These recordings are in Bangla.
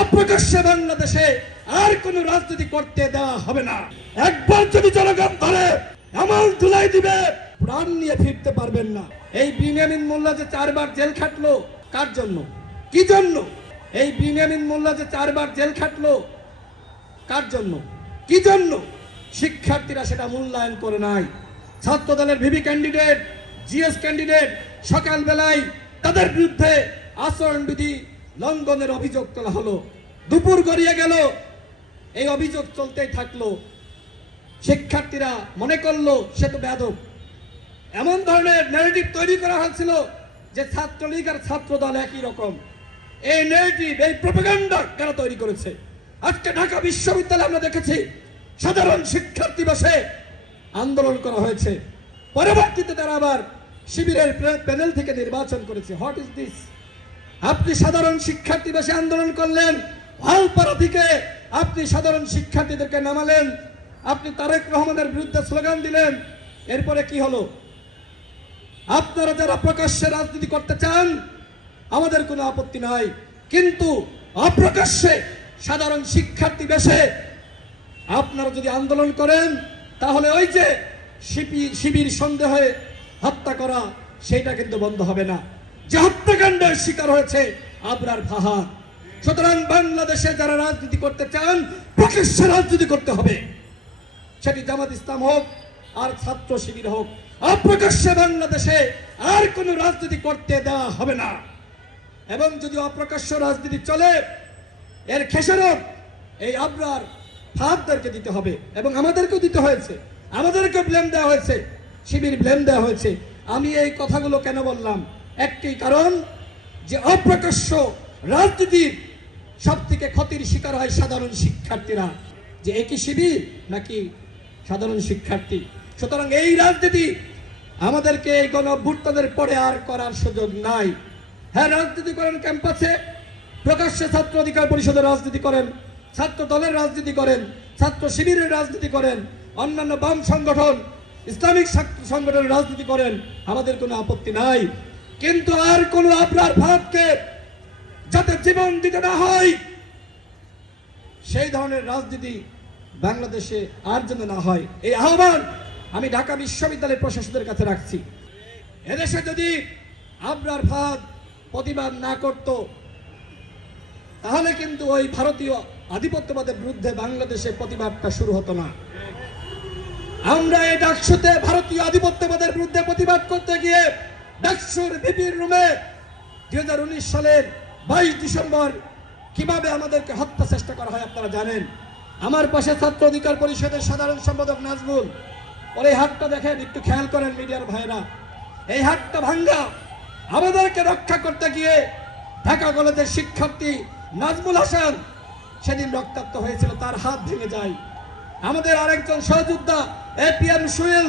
অপ্রকাশ্যে বাংলাদেশে আর কোন রাজনীতি করতে দেওয়া হবে না। একবার যদি জনগণ ধরে আমল ধুলাই দিবে, প্রাণ নিয়ে ফিরতে পারবেন না। এই বিনিয়ামিন মোল্লা যে 4 বার জেল খাটলো, কার জন্য, কি জন্য? এই বিনিয়ামিন মোল্লা যে 4 বার জেল খাটলো, কার জন্য, কি জন্য? শিক্ষার্থীরা সেটা মূল্যায়ন করে নাই। ছাত্র দলের ভিভি ক্যান্ডিডেট, জিএস ক্যান্ডিডেট সকালবেলায় তাদের বিরুদ্ধে আচরণবিধি লঙ্ঘনের অভিযোগ তোলা হলো। দুপুর গড়িয়ে গেল, এই অভিযোগ চলতেই থাকলো। শিক্ষার্থীরা মনে করলো সে তো বেয়াদব। এমন ধরনের ন্যারেটিভ তৈরি করা হয়েছিল যে ছাত্রলীগ আর ছাত্র দল একই রকম। এই ন্যারেটিভ, এই প্রোপাগান্ডা কেন তৈরি করেছে? আজকে ঢাকা বিশ্ববিদ্যালয়ে আমরা দেখেছি সাধারণ শিক্ষার্থী বসে আন্দোলন করা হয়েছে। পরবর্তীতে তারা আবার শিবিরের প্যানেল থেকে নির্বাচন করেছে। What is this? আপনি সাধারণ শিক্ষার্থী বসে আন্দোলন করলেন, ভালপাড়া থেকে আপনি সাধারণ শিক্ষার্থীদেরকে নামালেন, আপনি তারেক রহমানের বিরুদ্ধে স্লোগান দিলেন। এরপরে কি হলো? আপনারা যারা প্রকাশ্যে রাজনীতি করতে চান আমাদের কোনো আপত্তি নাই, কিন্তু অপ্রকাশ্যে সাধারণ শিক্ষার্থী বেশে আপনারা যদি আন্দোলন করেন তাহলে ওই যে শিবির সন্দেহে হত্যা করা, সেটা কিন্তু বন্ধ হবে না। যে হত্যাকাণ্ডের শিকার হয়েছে আবরার ফাহাদ। সুতরাং বাংলাদেশে যারা রাজনীতি করতে চান প্রকাশ্যে রাজনীতি করতে হবে, সেটি জামাত ইসলাম হোক আর ছাত্র শিবির হোক। অপ্রকাশ্যে বাংলাদেশে আর কোন রাজনীতি করতে দেওয়া হবে না। এবং যদি অপ্রকাশ্য রাজনীতি চলে, এর খেসারত এই আবরার ফাহাদদেরকে দিতে হবে এবং আমাদেরকেও দিতে হয়েছে। আমাদেরকে ব্লেম দেওয়া হয়েছে, শিবির ব্লেম দেওয়া হয়েছে। আমি এই কথাগুলো কেন বললাম? একটি কারণ, যে অপ্রকাশ্য রাজনীতির সব থেকে ক্ষতির শিকার হয় সাধারণ শিক্ষার্থীরা। যে একই শিবির নাকি সাধারণ শিক্ষার্থী? সুতরাং এই রাজনীতি আমাদেরকে এই গণঅভ্যুত্থানের পরে আর করার সুযোগ নাই। হ্যাঁ, রাজনীতি করেন ক্যাম্পাসে, প্রকাশ্যে ছাত্র অধিকার পরিষদের রাজনীতি করেন, ছাত্র দলের রাজনীতি করেন, ছাত্র শিবিরের রাজনীতি করেন, অন্যান্য বাম সংগঠন, ইসলামিক সংগঠনের রাজনীতি করেন, আমাদের কোনো আপত্তি নাই। কিন্তু আর কোন আবরার ফাহাদকে যাতে জীবন দিতে না হয়, সেই ধরনের রাজনীতি বাংলাদেশে আর যেন না হয়, এই আহ্বান আমি ঢাকা বিশ্ববিদ্যালয়ের প্রশাসনের কাছে রাখছি। এদেশে যদি আবরার ফাহাদ প্রতিবাদ না করত, তাহলে কিন্তু ওই ভারতীয় আধিপত্যবাদের বিরুদ্ধে বাংলাদেশে প্রতিবাদটা শুরু হতো না। আমরা এই ডাকসুতে ভারতীয় আধিপত্যবাদের বিরুদ্ধে প্রতিবাদ করতে গিয়ে ডাকসুর ভিপির রুমে 2019 সালের 22 ডিসেম্বর কিভাবে আমাদেরকে হত্যা চেষ্টা করা হয় আপনারা জানেন। আমার পাশে ছাত্র অধিকার পরিষদের সাধারণ সম্পাদক নাজমুল, ওর এই হাতটা দেখেন, একটু খেয়াল করেন মিডিয়ার ভাইরা, এই হাতটা ভাঙ্গা। আমাদেরকে রক্ষা করতে গিয়ে ঢাকা কলেজের শিক্ষার্থী নাজমুল হাসান সেদিন রক্তাক্ত হয়েছিল, তার হাত ভেঙে যায়। আমাদের আরেকজন সহযোদ্ধা এপিএম সুয়েল,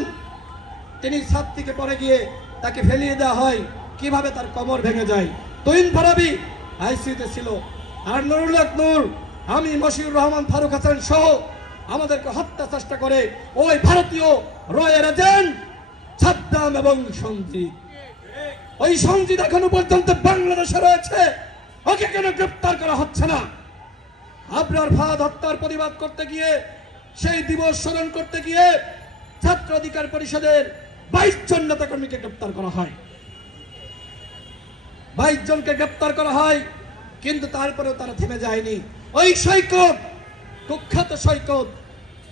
তিনি ছাদ থেকে পড়ে গিয়ে তাকে ফেলিয়ে দেওয়া হয়, কিভাবে তার কোমর ভেঙে যায়। তুইন ফারাবি আইসিইউতে ছিল, আর নুরুল হক নূর, আমি মশিউর রহমান ফারুক হাসান সহ আমাদেরকে হত্যা চেষ্টা করে ওই ভারতীয় রয়ের এজেন্ট সাদ্দাম এবং সঞ্জিত। ওই সঞ্জিত এখনো পর্যন্ত বাংলাদেশে রয়েছে, ওকে কেন গ্রেফতার করা হচ্ছে না? আবরার ফাহাদ হত্যার প্রতিবাদ করতে গিয়ে, সেই দিবস স্মরণ করতে গিয়ে ছাত্র অধিকার পরিষদের 22 জন নেতাকর্মীকে গ্রেফতার করা হয়, 22 জনকে গ্রেফতার করা হয়। কিন্তু তারপরেও তারা থেমে যায়নি। ওই সৈকত, কুখ্যাত সৈকত,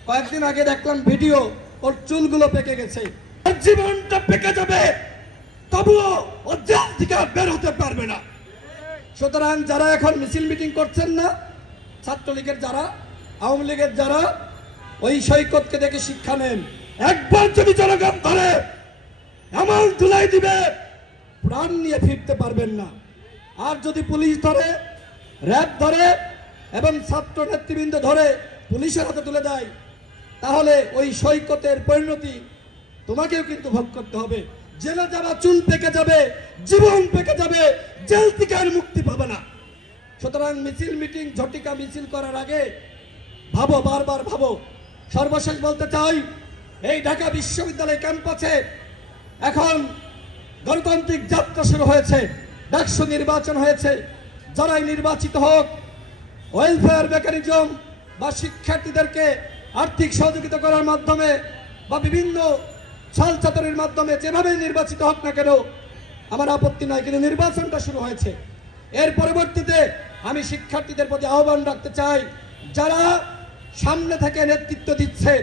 কয়েকদিন আগে দেখলাম ভিডিও, ওর চুলগুলো পেকে গেছে, ওর জীবনটা পেকে যাবে, তবুও ও জেল থেকে বের হতে পারবে না। সুতরাং যারা এখন মিছিল মিটিং করছেন না, ছাত্রলীগের যারা, আওয়ামী লীগের যারা, ওই সৈকতকে দেখে শিক্ষা নেন। একবার যদি জনগণ ধরে আমল ধুলাই দিবে, প্রাণ নিয়ে ফিরতে পারবেন না। আর যদি পুলিশ ধরে, র্যাব ধরে এবং ছাত্র নেতৃবৃন্দ ধরে পুলিশের হাতে তুলে দেয়, তাহলে ওই সৈকতের পরিণতি তোমাকেও কিন্তু ভোগ করতে হবে। জেলে যাওয়া, চুল পেকে যাবে, জীবন পেকে যাবে, জেল থেকে আর মুক্তি পাবে না। সুতরাং মিছিল মিটিং, ঝটিকা মিছিল করার আগে ভাবো, বারবার ভাবো। সর্বশেষ বলতে চাই, এই ঢাকা বিশ্ববিদ্যালয় ক্যাম্পাসে এখন গণতান্ত্রিক যাত্রা শুরু হয়েছে, ডাকসু নির্বাচন হয়েছে। যারাই নির্বাচিত হোক, ওয়েলফেয়ার মেকানিজম বা শিক্ষার্থীদেরকে আর্থিক সহযোগিতা করার মাধ্যমে বা বিভিন্ন ছল চাতুরির মাধ্যমে যেভাবে নির্বাচিত হোক না কেন আমার আপত্তি নাই, কিন্তু নির্বাচনটা শুরু হয়েছে। এর পরবর্তীতে আমি শিক্ষার্থীদের প্রতি আহ্বান রাখতে চাই, যারা সামনে থেকে নেতৃত্ব দিচ্ছে,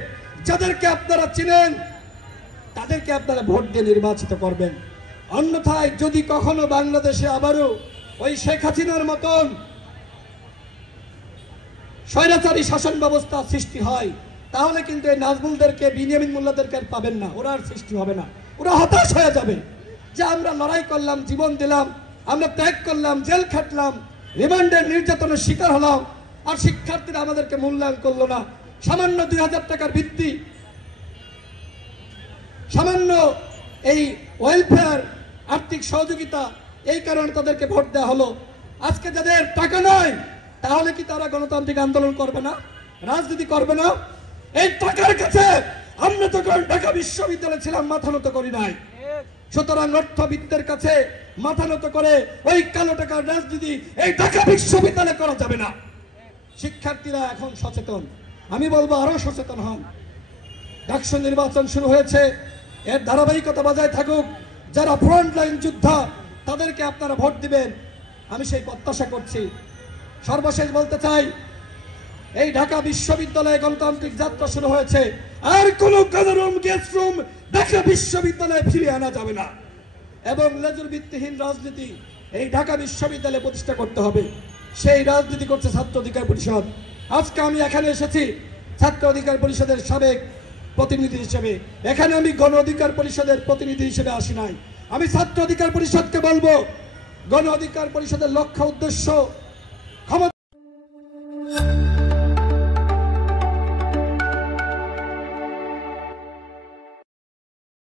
যাদেরকে আপনারা চিনেন, তাদেরকে আপনারা ভোট দিয়ে নির্বাচিত করবেন। অন্যথায় যদি কখনো বাংলাদেশে আবারও ওই শেখ হাসিনার মতন স্বৈরাচারী শাসন ব্যবস্থা সৃষ্টি হয়, তাহলে কিন্তু এই নাজমুলদেরকে, বিনিয়ামিন মোল্লাদেরকে আর পাবেন না, ওরা আর সৃষ্টি হবে না। ওরা হতাশ হয়ে যাবে যে আমরা লড়াই করলাম, জীবন দিলাম, আমরা ত্যাগ করলাম, জেল খাটলাম, রিমান্ডের নির্যাতনের শিকার হলাম, আর শিক্ষার্থীরা আমাদেরকে মূল্যায়ন করলো না। সামান্য 2000 টাকার ভিত্তি, সামান্য এই ওয়েলফেয়ার আর্থিক সহযোগিতা, এই কারণে তাদেরকে ভোট দেওয়া হলো। আজকে যাদের টাকা নাই, তাহলে কি তারা গণতান্ত্রিক আন্দোলন করবে না, রাজনীতি করবে না? এই টাকার কাছে আমরা তখন ঢাকা বিশ্ববিদ্যালয়ে ছিলাম, মাথা নত করি নাই। সুতরাং অর্থবিত্তের কাছে মাথা নত করে ওই কালো টাকার রাজনীতি এই ঢাকা বিশ্ববিদ্যালয়ে করা যাবে না। শিক্ষার্থীরা এখন সচেতন, আমি বলবো আরো সচেতন হন। ডাকসু নির্বাচন শুরু হয়েছে, এর ধারাবাহিকতা বজায় থাকুক। যারা ফ্রন্টলাইন যোদ্ধা, তাদেরকে আপনারা ভোট দিবেন, আমি সেই প্রত্যাশা করছি। সর্বশেষ বলতে চাই, এই ঢাকা বিশ্ববিদ্যালয়ে গণতান্ত্রিক যাত্রা শুরু হয়েছে, আর কোন গণরুম গেস্ট রুম ঢাকা বিশ্ববিদ্যালয়ে ফিরিয়ে আনা যাবে না, এবং লেজুর ভিত্তিহীন রাজনীতি এই ঢাকা বিশ্ববিদ্যালয়ে প্রতিষ্ঠা করতে হবে। সেই রাজনীতি করছে ছাত্র অধিকার পরিষদ। আজকে আমি এখানে এসেছি ছাত্র অধিকার পরিষদের সাবেক প্রতিনিধি হিসেবে, এখানে আমি গণ অধিকার পরিষদের প্রতিনিধি হিসেবে আসি নাই। আমি ছাত্র অধিকার পরিষদকে বলবো, গণ অধিকার পরিষদের লক্ষ্য উদ্দেশ্য